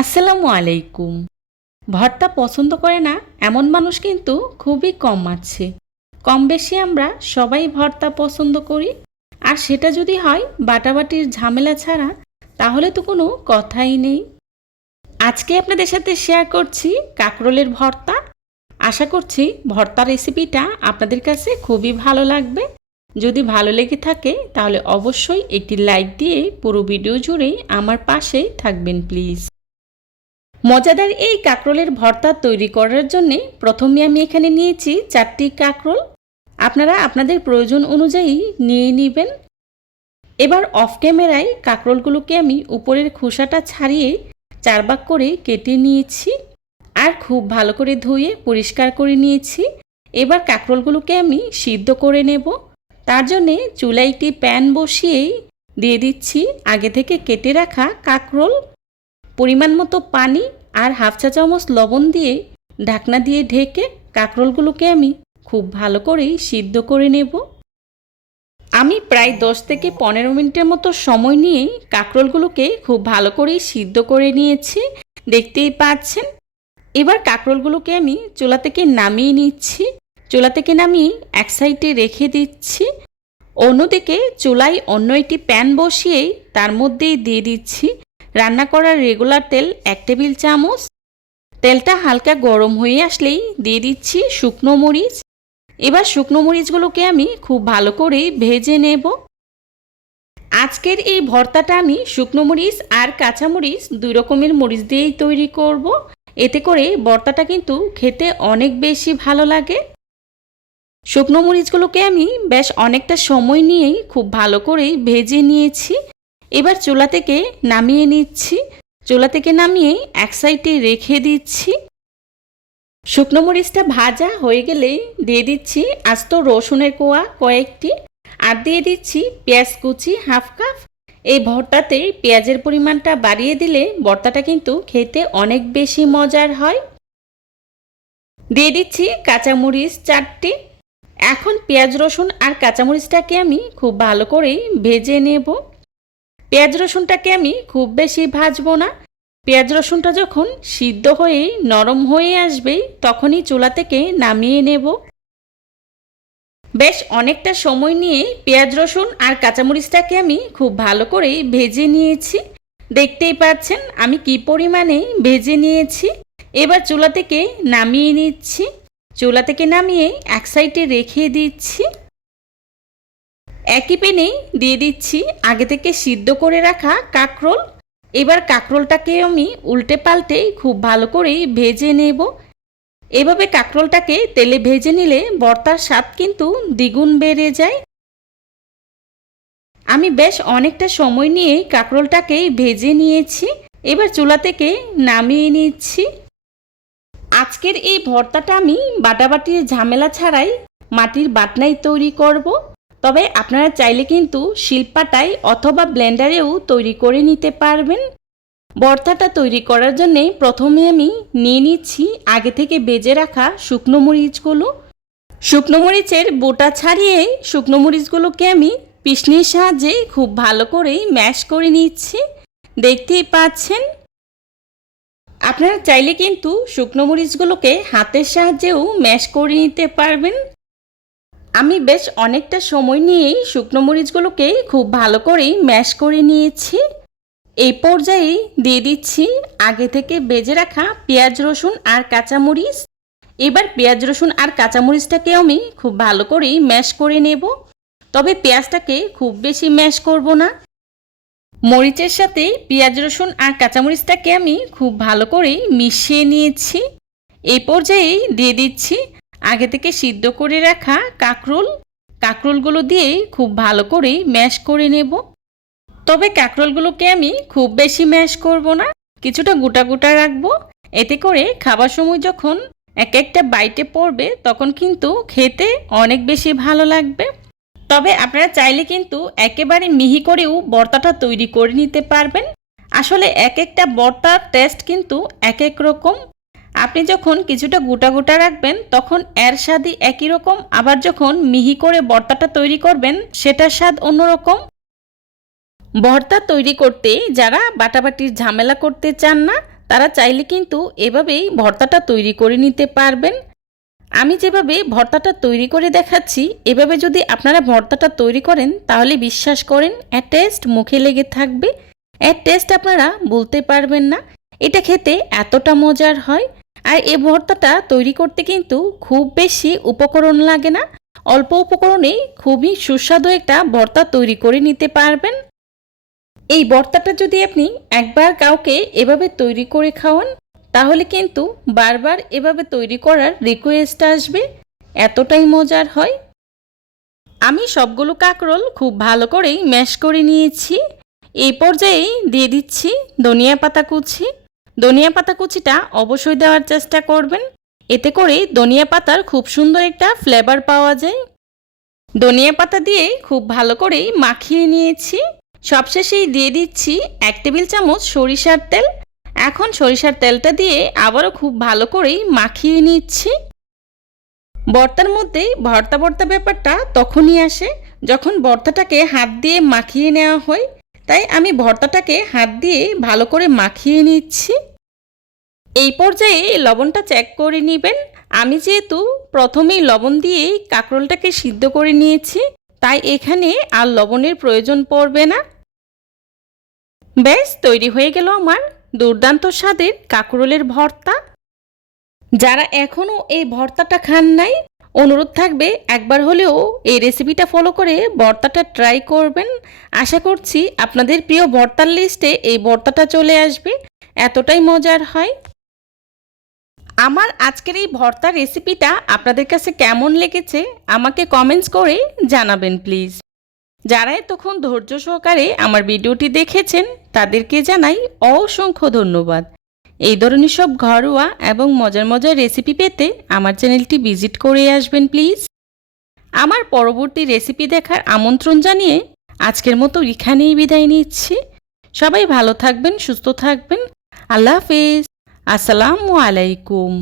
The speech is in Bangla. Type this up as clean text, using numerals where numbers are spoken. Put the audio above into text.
আসসালামু আলাইকুম। ভর্তা পছন্দ করে না এমন মানুষ কিন্তু খুবই কম আছে। কম বেশি আমরা সবাই ভর্তা পছন্দ করি। আর সেটা যদি হয় বাটাবাটির ঝামেলা ছাড়া, তাহলে তো কোনো কথাই নেই। আজকে আপনাদের সাথে শেয়ার করছি কাঁকরোলের ভর্তা। আশা করছি ভর্তা রেসিপিটা আপনাদের কাছে খুবই ভালো লাগবে। যদি ভালো লেগে থাকে তাহলে অবশ্যই একটি লাইক দিয়ে পুরো ভিডিও জুড়ে আমার পাশেই থাকবেন প্লিজ। মজাদার এই কাঁকরোলের ভর্তা তৈরি করার জন্য প্রথমে আমি এখানে নিয়েছি 4টি কাঁকরোল। আপনারা আপনাদের প্রয়োজন অনুযায়ী নিয়ে নেবেন। এবার অফ ক্যামেরায় কাঁকরোলগুলোকে আমি উপরের খোসাটা ছাড়িয়ে 4 ভাগ করে কেটে নিয়েছি আর খুব ভালো করে ধুয়ে পরিষ্কার করে নিয়েছি। এবার কাঁকরোলগুলোকে আমি সিদ্ধ করে নেব। তার জন্যে চুলায় একটি প্যান বসিয়েই দিয়ে দিচ্ছি আগে থেকে কেটে রাখা কাঁকরোল, পরিমাণ মতো পানি আর হাফ চা চামচ লবণ দিয়ে ঢাকনা দিয়ে ঢেকে কাঁকরোলগুলোকে আমি খুব ভালো করেই সিদ্ধ করে নেব। আমি প্রায় 10 থেকে 15 মিনিটের মতো সময় নিয়ে কাঁকরোলগুলোকে খুব ভালো করেই সিদ্ধ করে নিয়েছি, দেখতেই পাচ্ছেন। এবার কাঁকরোলগুলোকে আমি চুলা থেকে নামিয়ে নিচ্ছি। চুলা থেকে নামিয়ে এক সাইডে রেখে দিচ্ছি। অন্যদিকে চুলায় অন্য একটি প্যান বসিয়েই তার মধ্যেই দিয়ে দিচ্ছি রান্না করার রেগুলার তেল 1 টেবিল চামচ। তেলটা হালকা গরম হয়ে আসলেই দিয়ে দিচ্ছি শুকনো মরিচ। এবার শুকনো মরিচগুলোকে আমি খুব ভালো করে ভেজে নেব। আজকের এই ভর্তাটা আমি শুকনো মরিচ আর কাঁচা মরিচ 2 রকমের মরিচ দিয়েই তৈরি করব। এতে করে ভর্তাটা কিন্তু খেতে অনেক বেশি ভালো লাগে। শুকনো মরিচগুলোকে আমি বেশ অনেকটা সময় নিয়েই খুব ভালো করে ভেজে নিয়েছি। এবার চুলা থেকে নামিয়ে নিচ্ছি। চুলা থেকে নামিয়ে এক সাইডে রেখে দিচ্ছি। শুকনো মরিচটা ভাজা হয়ে গেলে দিয়ে দিচ্ছি আস্ত রসুনের কোয়া কয়েকটি আর দিয়ে দিচ্ছি পেঁয়াজ কুচি হাফ কাপ। এই ভর্তাতে পেঁয়াজের পরিমাণটা বাড়িয়ে দিলে ভর্তাটা কিন্তু খেতে অনেক বেশি মজার হয়। দিয়ে দিচ্ছি কাঁচামরিচ 4টি। এখন পেঁয়াজ রসুন আর কাঁচামরিচটাকে আমি খুব ভালো করে ভেজে নেব। পেঁয়াজ রসুনটাকে আমি খুব বেশি ভাজবো না। পেঁয়াজ রসুনটা যখন সিদ্ধ হয়ে নরম হয়ে আসবে তখনই চুলা থেকে নামিয়ে নেব। বেশ অনেকটা সময় নিয়ে পেঁয়াজ রসুন আর কাঁচামরিচটাকে আমি খুব ভালো করে ভেজে নিয়েছি, দেখতেই পাচ্ছেন আমি কি পরিমাণে ভেজে নিয়েছি। এবার চুলা থেকে নামিয়ে নিচ্ছি। চুলা থেকে নামিয়ে এক সাইডে রেখে দিচ্ছি। একই প্যানে দিয়ে দিচ্ছি আগে থেকে সিদ্ধ করে রাখা কাঁকরোল। এবার কাঁকরোলটাকে আমি উল্টে পাল্টে খুব ভালো করে ভেজে নেব। এভাবে কাঁকরোলটাকে তেলে ভেজে নিলে ভর্তার স্বাদ কিন্তু দ্বিগুণ বেড়ে যায়। আমি বেশ অনেকটা সময় নিয়ে কাঁকরোলটাকে ভেজে নিয়েছি। এবার চুলা থেকে নামিয়ে নিচ্ছি। আজকের এই ভর্তাটা আমি বাটাবাটির ঝামেলা ছাড়াই মাটির বাটনায় তৈরি করব। তবে আপনারা চাইলে কিন্তু শিলপাটায় অথবা ব্লেন্ডারেও তৈরি করে নিতে পারবেন। ভর্তাটা তৈরি করার জন্যে প্রথমে আমি নিয়ে নিচ্ছি আগে থেকে ভেজে রাখা শুকনো মরিচগুলো। শুকনো মরিচের বোটা ছাড়িয়ে শুকনো মরিচগুলোকে আমি পিষনির সাহায্যে খুব ভালো করেই ম্যাশ করে নিচ্ছি, দেখতেই পাচ্ছেন। আপনারা চাইলে কিন্তু শুকনো মরিচগুলোকে হাতের সাহায্যেও ম্যাশ করে নিতে পারবেন। আমি বেশ অনেকটা সময় নিয়েই শুকনো মরিচগুলোকে খুব ভালো করেই ম্যাশ করে নিয়েছি। এই পর্যায়ে দিয়ে দিচ্ছি আগে থেকে ভেজে রাখা পেঁয়াজ রসুন আর কাঁচামরিচ। এবার পেঁয়াজ রসুন আর কাঁচামরিচটাকে আমি খুব ভালো করেই ম্যাশ করে নেব। তবে পেঁয়াজটাকে খুব বেশি ম্যাশ করব না। মরিচের সাথে পেঁয়াজ রসুন আর কাঁচামরিচটাকে আমি খুব ভালো করেই মিশিয়ে নিয়েছি। এই পর্যায়ে দিয়ে দিচ্ছি আগে থেকে সিদ্ধ করে রাখা কাঁকরোলগুলো দিয়ে খুব ভালো করেই ম্যাশ করে নেব। তবে কাঁকরোলগুলোকে আমি খুব বেশি ম্যাশ করব না, কিছুটা গোটা গোটা রাখবো। এতে করে খাবার সময় যখন এক একটা বাইটে পড়বে তখন কিন্তু খেতে অনেক বেশি ভালো লাগবে। তবে আপনারা চাইলে কিন্তু একেবারে মিহি করেও ভর্তাটা তৈরি করে নিতে পারবেন। আসলে এক একটা ভর্তার টেস্ট কিন্তু এক এক রকম। আপনি যখন কিছুটা গোটা গোটা রাখবেন তখন এর স্বাদই একই রকম, আবার যখন মিহি করে ভর্তাটা তৈরি করবেন সেটার স্বাদ অন্যরকম। ভর্তা তৈরি করতে যারা বাটাবাটির ঝামেলা করতে চান না তারা চাইলে কিন্তু এভাবেই ভর্তাটা তৈরি করে নিতে পারবেন। আমি যেভাবে ভর্তাটা তৈরি করে দেখাচ্ছি, এভাবে যদি আপনারা ভর্তাটা তৈরি করেন তাহলে বিশ্বাস করেন এর টেস্ট মুখে লেগে থাকবে। এর টেস্ট আপনারা বলতে পারবেন না। এটা খেতে এতটা মজার হয়। আর এই ভর্তাটা তৈরি করতে কিন্তু খুব বেশি উপকরণ লাগে না, অল্প উপকরণেই খুবই সুস্বাদু একটা ভর্তা তৈরি করে নিতে পারবেন। এই ভর্তাটা যদি আপনি একবার কাউকে এভাবে তৈরি করে খাওয়ান তাহলে কিন্তু বারবার এভাবে তৈরি করার রিকোয়েস্ট আসবে, এতটাই মজার হয়। আমি সবগুলো কাঁকরোল খুব ভালো করেই ম্যাশ করে নিয়েছি। এই পর্যায়েই দিয়ে দিচ্ছি ধনিয়া পাতা কুচি। ধনিয়া পাতা কুচিটা অবশ্যই দেওয়ার চেষ্টা করবেন, এতে করে ধনিয়া পাতার খুব সুন্দর একটা ফ্লেভার পাওয়া যায়। ধনিয়া পাতা দিয়ে খুব ভালো করেই মাখিয়ে নিয়েছি। সবশেষেই দিয়ে দিচ্ছি 1 টেবিল চামচ সরিষার তেল। এখন সরিষার তেলটা দিয়ে আবারও খুব ভালো করেই মাখিয়ে নিচ্ছি। ভর্তার মধ্যে ভর্তা ভর্তা ব্যাপারটা তখনই আসে যখন ভর্তাটাকে হাত দিয়ে মাখিয়ে নেওয়া হয়, তাই আমি ভর্তাটাকে হাত দিয়ে ভালো করে মাখিয়ে নিচ্ছি। এই পর্যায়ে লবণটা চেক করে নেবেন। আমি যেহেতু প্রথমেই লবণ দিয়েই কাঁকরোলটাকে সিদ্ধ করে নিয়েছি, তাই এখানে আর লবণের প্রয়োজন পড়বে না। বেশ, তৈরি হয়ে গেল আমার দুর্দান্ত স্বাদের কাঁকরোলের ভর্তা। যারা এখনও এই ভর্তাটা খান নাই, অনুরোধ থাকবে একবার হলেও এই রেসিপিটা ফলো করে ভর্তাটা ট্রাই করবেন। আশা করছি আপনাদের প্রিয় ভর্তার লিস্টে এই ভর্তাটা চলে আসবে, এতটাই মজার হয়। আমার আজকের এই ভর্তার রেসিপিটা আপনাদের কাছে কেমন লেগেছে আমাকে কমেন্টস করে জানাবেন প্লিজ। যারা এতক্ষণ ধৈর্য সহকারে আমার ভিডিওটি দেখেছেন তাদেরকে জানাই অসংখ্য ধন্যবাদ। এই ধরনের সব ঘরোয়া এবং মজার মজার রেসিপি পেতে আমার চ্যানেলটি ভিজিট করে আসবেন প্লিজ। আমার পরবর্তী রেসিপি দেখার আমন্ত্রণ জানিয়ে আজকের মতো এখানেই বিদায় নিচ্ছি। সবাই ভালো থাকবেন, সুস্থ থাকবেন। আল্লাহ হাফেজ। আসসালামু আলাইকুম।